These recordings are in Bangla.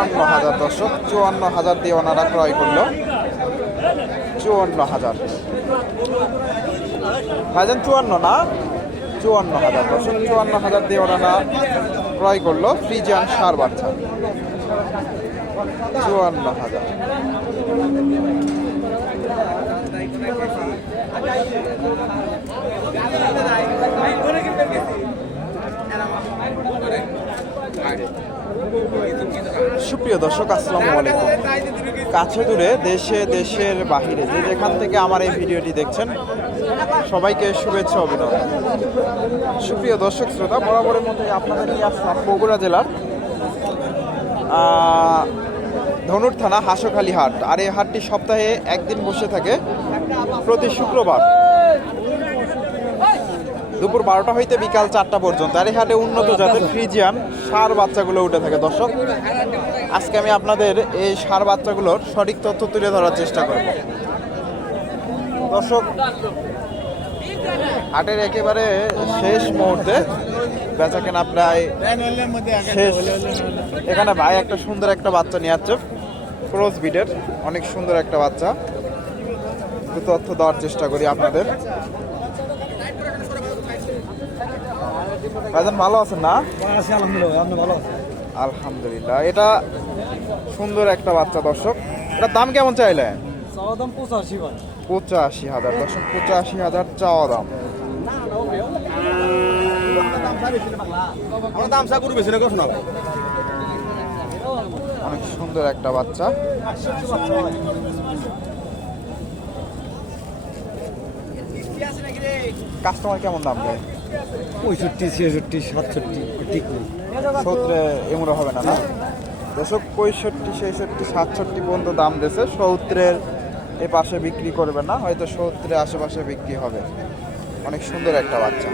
চুয়ান্ন হাজার দর্শক, চুয়ান্ন হাজার দিয়ে ওনারা ক্রয় করল। চুয়ান্ন হাজার। ভাইজান, চুয়ান্ন না? চুয়ান্ন হাজার দর্শক, চুয়ান্ন হাজার দিয়ে ওনারা ক্রয় করল ফ্রিজিয়ান সার বাচ্চা। চুয়ান্ন হাজার। সুপ্রিয় দর্শক, আসসালামু আলাইকুম। কাছে দূরে দেশে, দেশের বাহিরে যে যেখান থেকে আমার এই ভিডিওটি দেখছেন, সবাইকে শুভেচ্ছা, অভিনন্দন। সুপ্রিয় দর্শক, শ্রোতা, বরাবরের মতোই আপনাদের নিয়ে আসলাম বগুড়া জেলার ধনুর থানা, হাসখালি হাট। আর এই হাটটি সপ্তাহে একদিন বসে থাকে, প্রতি শুক্রবার। দুপুর বারোটা হইতে বিকাল চারটা পর্যন্ত। আর এই হাটে উন্নত জাতের ফ্রিজিয়ান সার বাচ্চাগুলো উঠে থাকে, দর্শক। আজকে আমি আপনাদের এই সার বাচ্চাগুলোর সঠিক তথ্য তুলে ধরার চেষ্টা করব। দর্শক, হাটের একেবারে শেষ মুহূর্তে বেচা কেনা প্রায় শেষ। এখানে ভাই একটা সুন্দর একটা বাচ্চা নিয়ে আসছে, ক্রস বিডের অনেক সুন্দর একটা বাচ্চা। একটু তথ্য দেওয়ার চেষ্টা করি আপনাদের। ভালো আছেন না? আছি, আলহামদুলিল্লাহ ভালো আছেন? আলহামদুলিল্লাহ। এটা সুন্দর একটা বাচ্চা দর্শক। এটার দাম কেমন চাইলে? চাওয়া দাম পঁচাশি পঁচাশি হাজার দর্শক পঁচাশি হাজার চাওয়া দাম। অনেক সুন্দর একটা বাচ্চা। কাস্টমার কেমন দাম দেয়? পঁয়ষট্টি, ছিয়াষট্টি, সাতষট্টি, ঠিক নেই। সত্তরে এমরা হবে না না? দর্শক, পঁয়ষট্টি, ছেষট্টি, সাতষট্টি পর্যন্ত দাম দিয়েছে। সত্তরের এ পাশে বিক্রি করবে না, হয়তো সত্তরের আশেপাশে বিক্রি হবে। অনেক সুন্দর একটা বাচ্চা।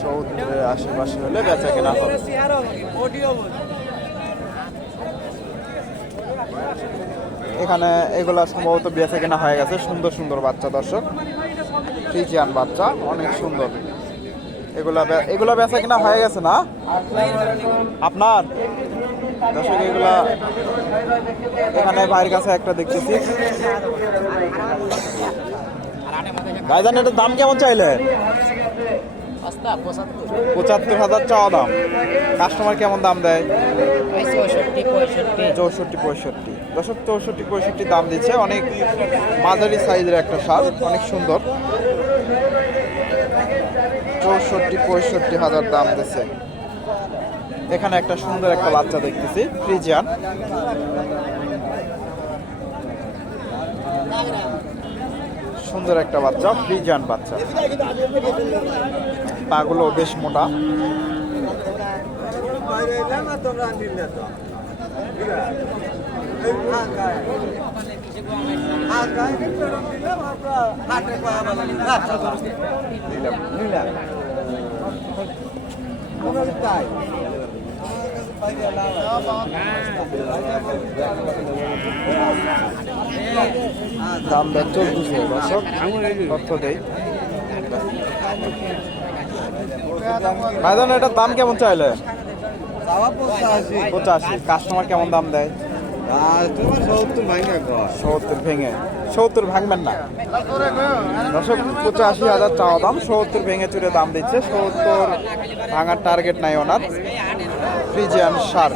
সত্তরের আশেপাশে হলে বেচা কেনা হবে। এখানে এগুলা সম্ভবত বেচা কেনা হয়ে গেছে। সুন্দর সুন্দর বাচ্চা, দর্শক। ফ্রিজিয়ান বাচ্চা, অনেক সুন্দর। এগুলা এগুলা বেচা কেনা হয়ে গেছে না? আপনার? দর্শক, এগুলা এখানে ভাইয়ের কাছে একটা দেখতেছি। ভাইজান, এটার দাম কেমন চাইলে পঁচাত্তর। হাজার চাওয়া দাম। কাস্টমার কেমন দাম দেয়? চৌষট্টি পঁয়ষট্টি। দশক চৌষট্টি পঁয়ষট্টি দাম দিচ্ছে। অনেক মাঝারি সাইজের একটা শাল অনেক সুন্দর। চৌষট্টি পঁয়ষট্টি হাজার দাম দিচ্ছে। এখানে একটা সুন্দর একটা বাচ্চা দেখতেছি ফ্রিজিয়ান। সুন্দর একটা বাচ্চা ফ্রিজিয়ান বাচ্চা। পাগুলো বেশ মোটা। দাম দর চলতেছে দর্শক তথ্য দেই। ভাইজান এটার দাম কেমন চাইলে? পঁচাশি। কাস্টমার কেমন দাম দেয়? সত্তর ভেঙে সত্তর ভাঙবেন না। দর্শক পঁচাশি হাজার চাওয়া দাম সত্তর ভেঙে চুরে দাম দিচ্ছে। সত্তর ভাঙার টার্গেট নাই ওনার। ফ্রিজিয়ান সার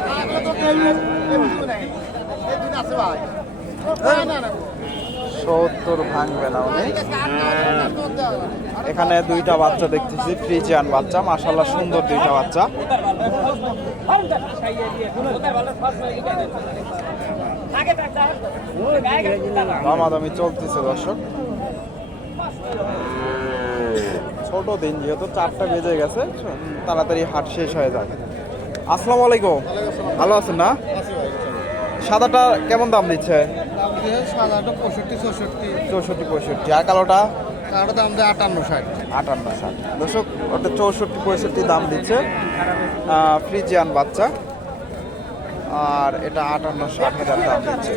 সত্তর ভাঙবে না উনি। এখানে দুইটা বাচ্চা দেখতেছি ফ্রিজিয়ান বাচ্চা মাসাল্লাহ সুন্দর দুইটা বাচ্চা। দামাদামি চলতেছে দর্শক। ছোট দিন যেহেতু চারটা বেজে গেছে, তাড়াতাড়ি হাট শেষ হয়ে যাবে। আসসালামু আলাইকুম। ভালো আছেন না? সাদাটা কেমন দাম দিচ্ছে? চৌষট্টি। চৌষট্টি পঁয়ষট্টি। আর কালোটা? দাম দেয় আটান্ন ষাট। আটান্ন ষাট। দর্শক ওটা চৌষট্টি পঁয়ষট্টি দাম দিচ্ছে ফ্রিজিয়ান বাচ্চা। আর এটা আটান্ন ষাট হাজার দাম দিচ্ছে।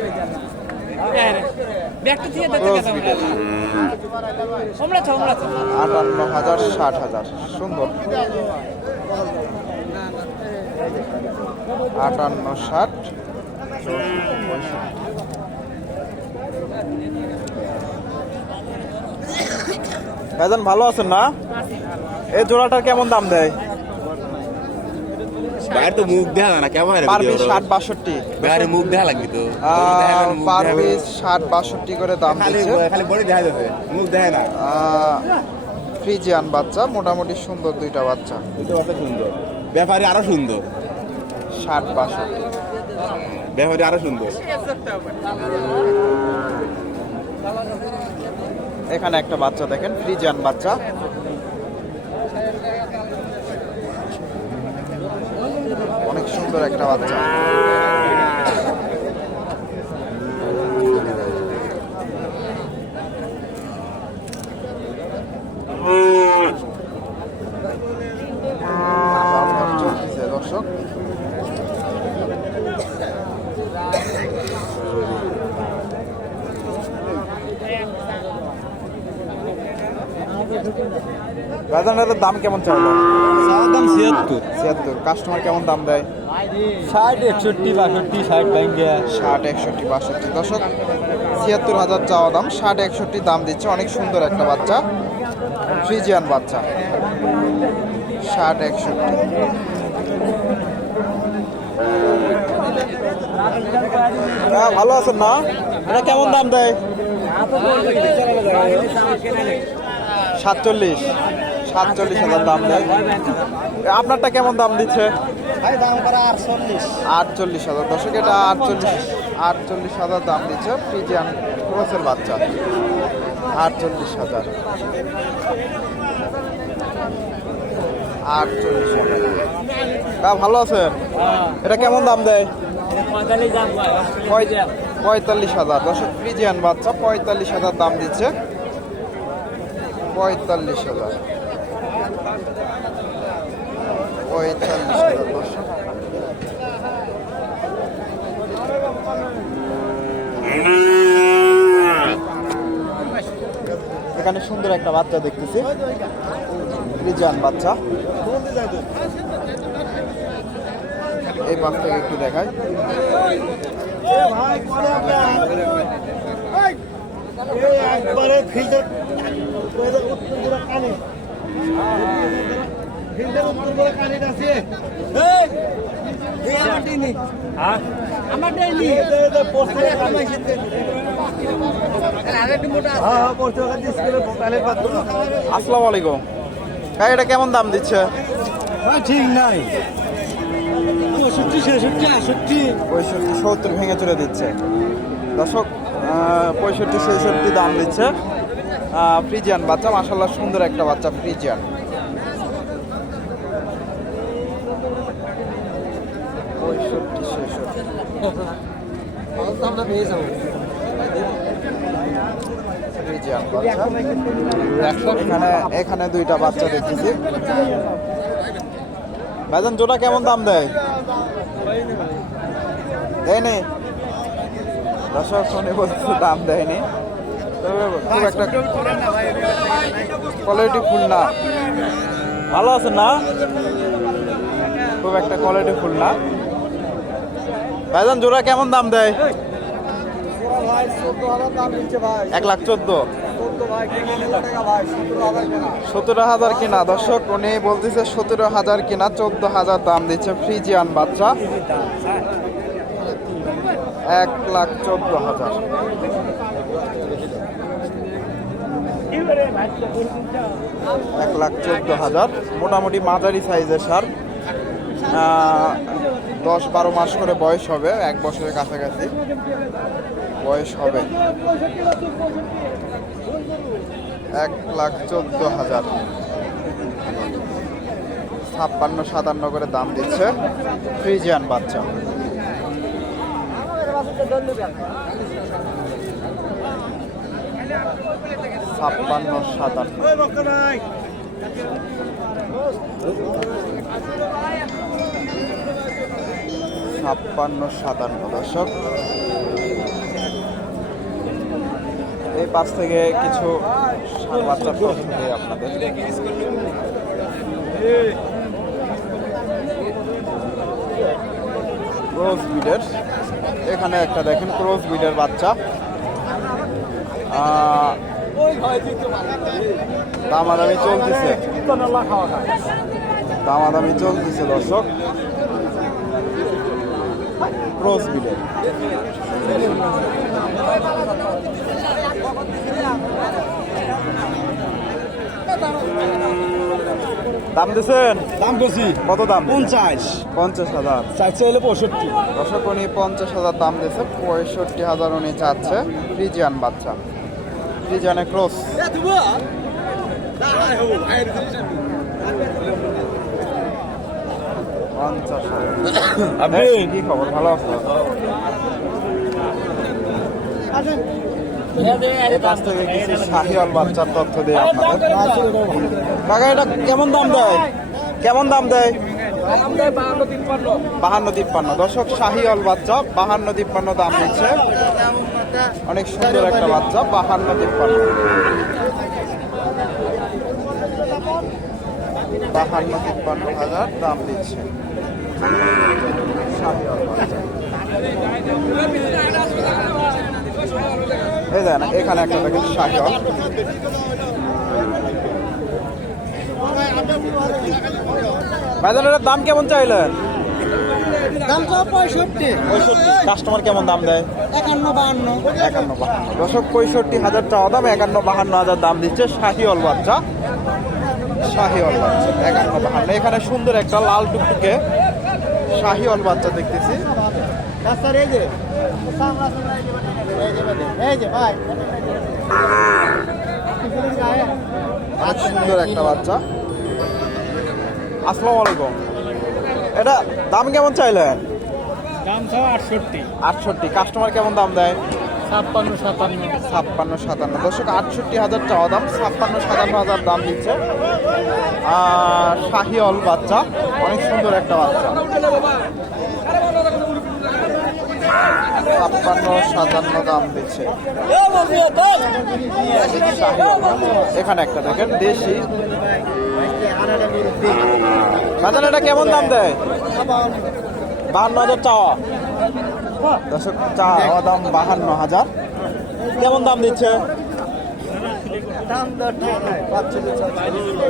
আটান্ন হাজার ষাট হাজার। সুন্দর। আটান্ন ষাট। ভাইজান ভালো আছেন না? এই জোড়াটার কেমন দাম দেয়? বাইরে তো মুখ দেখা যায় না কেমন পার পিস ষাট বাষট্টি। বাইরে মুখ দেখা লাগবে তো। পার পিস ষাট বাষট্টি করে দাম দিচ্ছে। খালি বডি দেখা যাবে মুখ দেখে না। ফ্রিজিয়ান বাচ্চা মোটামুটি সুন্দর দুইটা বাচ্চা সুন্দর। ব্যাপারে আরও সুন্দর। ষাট বাষট্টি। আরও সুন্দর। এখানে একটা বাচ্চা দেখেন ফ্রিজিয়ান বাচ্চা। অনেক সুন্দর একটা বাচ্চা দাম চলতেছে দর্শক রাজানের দাম কেমন চাইলো? দাম ছিয়াত্তর। ছিয়াত্তর। কাস্টমার কেমন দাম দেয়? ষাট একষট্টি বাষট্টি ষাট ব্যাঙ্গে ষাট একষট্টি বাষট্টি। দশক ছিয়াত্তর হাজার চাওয়া দাম ষাট একষট্টি দাম দিচ্ছে অনেক সুন্দর একটা বাচ্চা ফ্রিজিয়ান বাচ্চা। ষাট একষট্টি। হ্যাঁ ভালো আছেন না? এটা কেমন দাম দেয়? সাতচল্লিশ। সাতচল্লিশ হাজার দাম দেয় আপনারটা কেমন দাম দিচ্ছে? আটচল্লিশ হাজার। দর্শক এটা আটচল্লিশ আটচল্লিশ হাজার দাম দিচ্ছে ফ্রিজিয়ান ক্রসের বাচ্চা। আটচল্লিশ হাজার। আটচল্লিশ হাজার। তা ভালো আছেন? এটা কেমন দাম দেয়? পঁয়তাল্লিশ হাজার। দর্শক ফ্রিজিয়ান বাচ্চা পঁয়তাল্লিশ হাজার দাম দিচ্ছে। পঁয়তাল্লিশ হাজার। এখানে সুন্দর একটা বাচ্চা দেখতেছি। রিজান বাচ্চা। এই থেকে একটু দেখাই। একবারে ফিল্টার আসসালামু আলাইকুম। ভাই এটা কেমন দাম দিচ্ছে? ঠিক নাই। পঁয়ষট্টি সত্তর ভেঙে চলে দিচ্ছে। দর্শক আহ, পঁয়ষট্টি ছেষট্টি দাম দিচ্ছে। আহ, ফ্রিজিয়ান বাচ্চা মাসাল্লাহ সুন্দর একটা বাচ্চা ফ্রিজিয়ান। ছেষট্টি এখানে দুইটা বাচ্চা দেখতেছি। ভাইজান, জোড়া কেমন দাম দেয়? দেয়নি দর্শক শুনে বলছে দাম দেয়নি। তবে খুব একটা কোয়ালিটি ফুল না। ভালো আছে না? খুব একটা কোয়ালিটি ফুল না। ভাইজান জোড়া কেমন দাম দেয়? এক লাখ চোদ্দ। সতেরো হাজার কেনা। দর্শক উনি বলতেছে সতেরো হাজার কিনা চোদ্দ হাজার দাম দিচ্ছে ফ্রিজিয়ান বাচ্চা। এক লাখ চোদ্দ হাজার। এক লাখ চোদ্দ হাজার। মোটামুটি মাঝারি সাইজের সার। দশ বারো মাস করে বয়স হবে, এক বছরের কাছাকাছি। বয়স হবে। এক লাখ চোদ্দ হাজার। ছাপ্পান্ন, সাতান্ন করে দাম দিচ্ছে ফ্রিজিয়ান বাচ্চা। ছাপ্পান্ন, সাতান্ন। ছাপ্পান্ন, সাতান্ন দশক এই পাশ থেকে কিছু তথ্য দিই আপনাদের। ক্রস বিডের এখানে একটা দেখেন ক্রস বিডের বাচ্চা। দামাদামি চলতেছে। দামাদামি চলতেছে দর্শক। ক্রস বিডের দাম দিছেন? দাম বেশি কত দাম? পঞ্চাশ। পঞ্চাশ হাজার। চাইছে হলে পঁয়ষট্টি। দর্শক উনি পঞ্চাশ হাজার দাম দিয়েছে পঁয়ষট্টি হাজার উনি চাচ্ছে ফ্রিজিয়ান বাচ্চা। হাজার এই, কি খবর? ভালো আছো? থেকে কিছু শাহিওয়াল বাচ্চার তথ্য দিই আপনাদের। কাকা এটা কেমন দাম দেয়? কেমন দাম দেয়? বাহান্ন তিপ্পান্ন। দর্শক শাহিওয়াল বাচ্চা বাহান্ন তিপ্পান্ন দাম দিচ্ছে। অনেক সুন্দর একটা বাচ্চা বাহান্ন তিপ্পান্ন বাহান্ন তিপ্পান্ন হাজার দাম দিচ্ছে। এই দেখেন এখানে একটা দেখেন শাহিওয়াল। ভাইজান দাম কেমন চাইলেন? দাম তো পঁয়ষট্টি। পঁয়ষট্টি। কাস্টমার কেমন দাম দেয়? একান্ন পঁয়ষট্টি হাজার দাম, একান্ন বাহান্ন হাজার দাম দিচ্ছে বাচ্চা। বাচ্চা এখানে সুন্দর একটা লাল টুকটুকে শাহিওল বাচ্চা দেখতেছি। সুন্দর একটা বাচ্চা। আসসালামু আলাইকুম। এটা দাম কেমন চাইলেন? দাম আটষট্টি। আটষট্টি। কাস্টমার কেমন দাম দেয়? ছাপ্পান্ন সাতান্ন। ছাপ্পান্ন সাতান্ন। দর্শক আটষট্টি হাজার চাওয়া দাম ছাপ্পান্ন সাতান্ন হাজার দাম দিচ্ছে। আর শাহিওল বাচ্চা অনেক সুন্দর একটা বাচ্চা। ছাপ্পান্ন সাতান্ন দাম দিচ্ছে। এখানে একটা দেখেন দেশি। বাজার এটা কেমন দাম দেয়? বাহান্ন হাজার চাওয়া। দর্শক চাওয়া দাম বাহান্ন হাজার। কেমন দাম দিচ্ছে?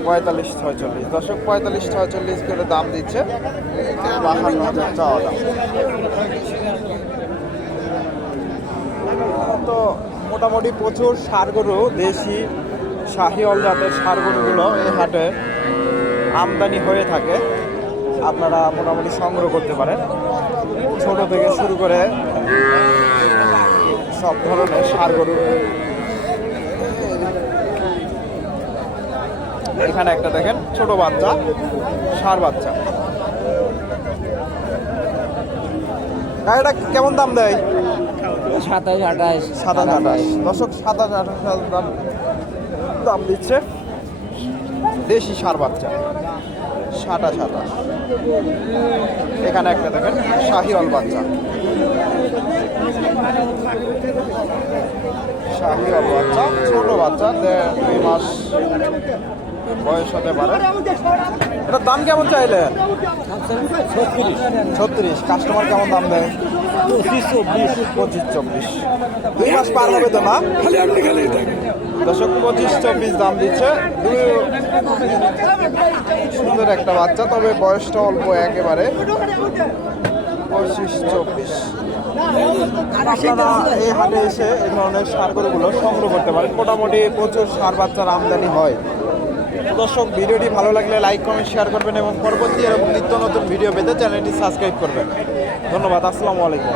পঁয়তাল্লিশ ছয়চল্লিশ। দশক পঁয়তাল্লিশ ছয়চল্লিশ করে দাম দিচ্ছে। বাহান্ন হাজার চাওয়া দাম। তো মোটামুটি প্রচুর সার গরু দেশি শাহিওল জাতের সার গরুগুলো এই হাটে আমদানি হয়ে থাকে। আপনারা মোটামুটি সংগ্রহ করতে পারেন। ছোট থেকে শুরু করে সব ধরনের সার গরু। এখানে একটা দেখেন ছোট বাচ্চা সার বাচ্চা। গাড়িটা কেমন দাম দেয়? সাতাশ আঠাশ। সাতাশ আঠাশ। দশক সাতাশ আঠাশ দাম দাম দিচ্ছে। দেশি সার বাচ্চা। সাতাশ আঠাশ এখানে একটা দেখেন শাহিওয়াল বাচ্চা। শাহিওয়াল বাচ্চা ছোট বাচ্চা দুই মাস বয়স হতে পারে। এটার দাম কেমন চাইলে? ছত্রিশ। কাস্টমার কেমন দাম দেয়? পঁচিশ চব্বিশ। পঁচিশ চব্বিশ। দুই মাস পার হবে তো না? দশক পঁচিশ চব্বিশ দাম দিচ্ছে। সুন্দর একটা বাচ্চা, তবে বয়সটা অল্প একেবারে। পঁচিশ চব্বিশ। এই হাটে এসে এই ধরনের সার গরুগুলো সংগ্রহ করতে পারেন মোটামুটি প্রচুর সার বাচ্চার আমদানি হয়। দর্শক, ভিডিওটি ভালো লাগলে লাইক, কমেন্ট, শেয়ার করবেন এবং পরবর্তী এরকম নিত্য নতুন ভিডিও পেতে চ্যানেলটি সাবস্ক্রাইব করবেন। ধন্যবাদ, আসসালামু আলাইকুম।